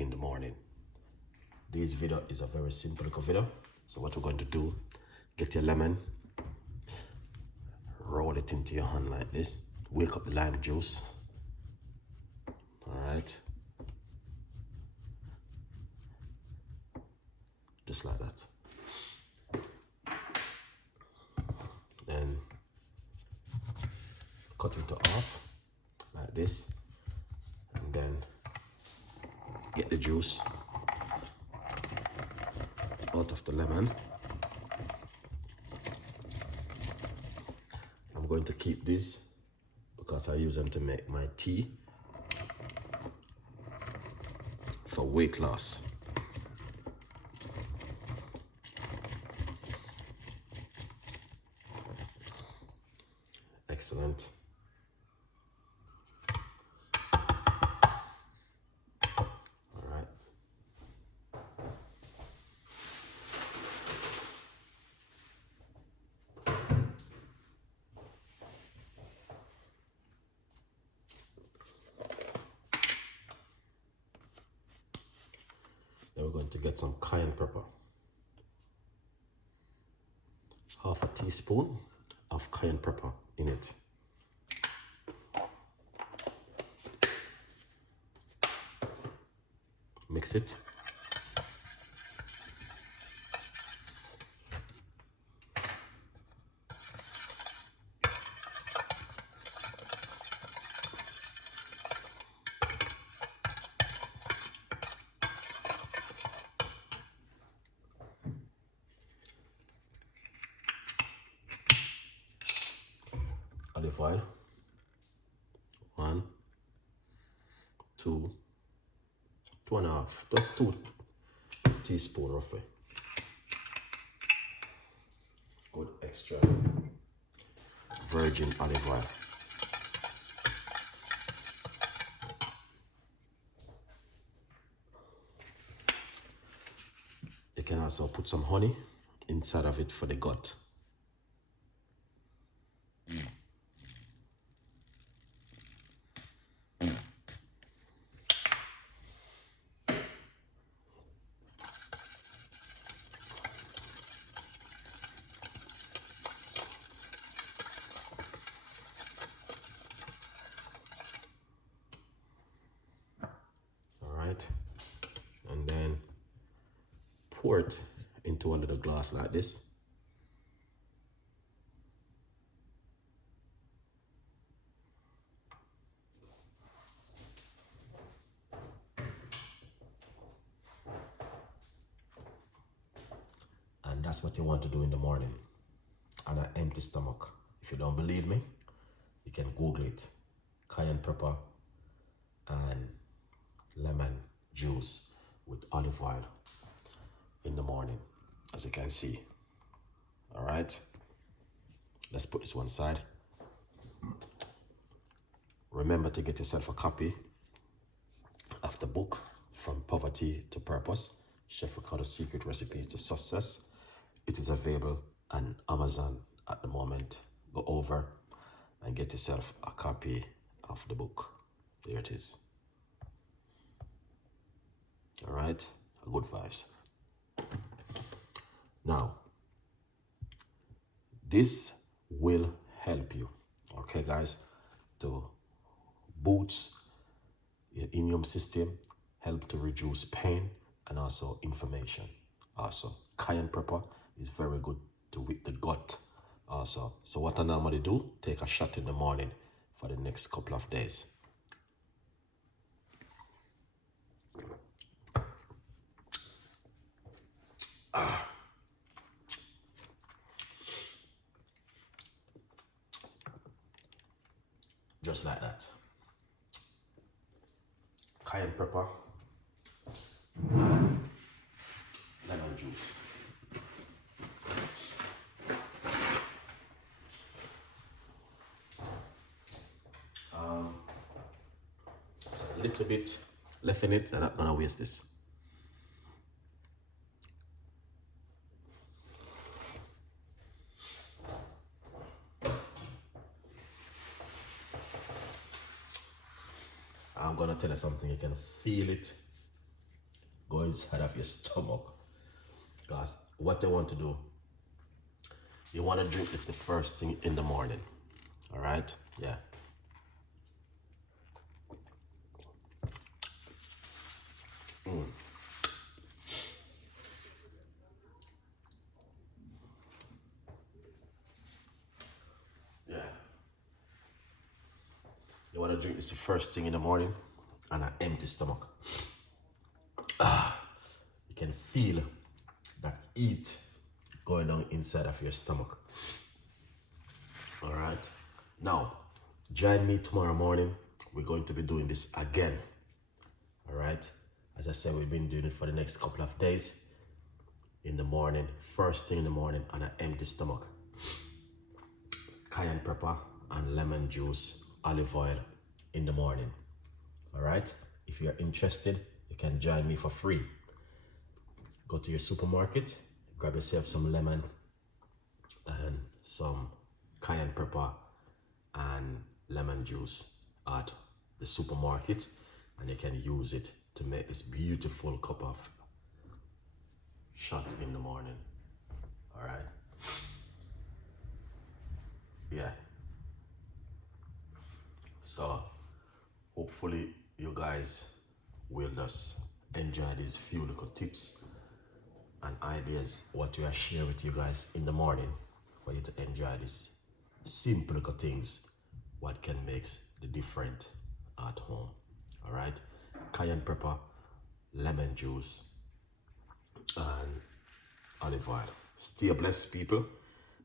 in the morning. This video is a very simple little video. So what we're going to do, get your lemon, roll it into your hand like this, wake up the lime juice. All right, just like that. Then cut it off like this, and then get the juice out of the lemon. I'm going to keep this because I use them to make my tea for weight loss. Excellent. All right. Then we're going to get some cayenne pepper. Half a teaspoon of cayenne pepper in it. Mix it. Olive oil. 1, 2, 2.5, just 2 teaspoons roughly. Good extra virgin olive oil. You can also put some honey inside of it for the gut. And then pour it into a little glass like this. And that's what you want to do in the morning on an empty stomach. If you don't believe me, you can Google it. Cayenne pepper and lemon juice with olive oil in the morning, as you can see. All right, let's put this one side. Remember to get yourself a copy of the book From Poverty to Purpose, Chef Ricardo's Secret Recipes to Success. It is available on Amazon at the moment. Go over and get yourself a copy of the book. There it is. All right, good vibes. Now, this will help you, okay guys, to boost your immune system, help to reduce pain and also inflammation. Also, cayenne pepper is very good to with the gut also. So what I normally do, take a shot in the morning for the next couple of days. Just like that. Cayenne pepper and lemon juice. A little bit left in it, and I'm not gonna waste this. I'm gonna tell you something, you can feel it go inside of your stomach. Because what you want to do, you want to drink this the first thing in the morning. All right? Yeah. Yeah. You want to drink this the first thing in the morning on an empty stomach. You can feel that heat going down inside of your stomach. All right. Now, join me tomorrow morning. We're going to be doing this again. All right. As I said, we've been doing it for the next couple of days. In the morning, first thing in the morning on an empty stomach. Cayenne pepper and lemon juice, olive oil in the morning. All right. If you're interested, you can join me for free. Go to your supermarket, grab yourself some lemon and some cayenne pepper and lemon juice at the supermarket, and you can use it to make this beautiful cup of shot in the morning. All right. Yeah. So hopefully you guys will just enjoy these few little tips and ideas what we are sharing with you guys in the morning for you to enjoy these simple little things what can make the difference at home. All right. Cayenne pepper, lemon juice and olive oil. Stay blessed, people.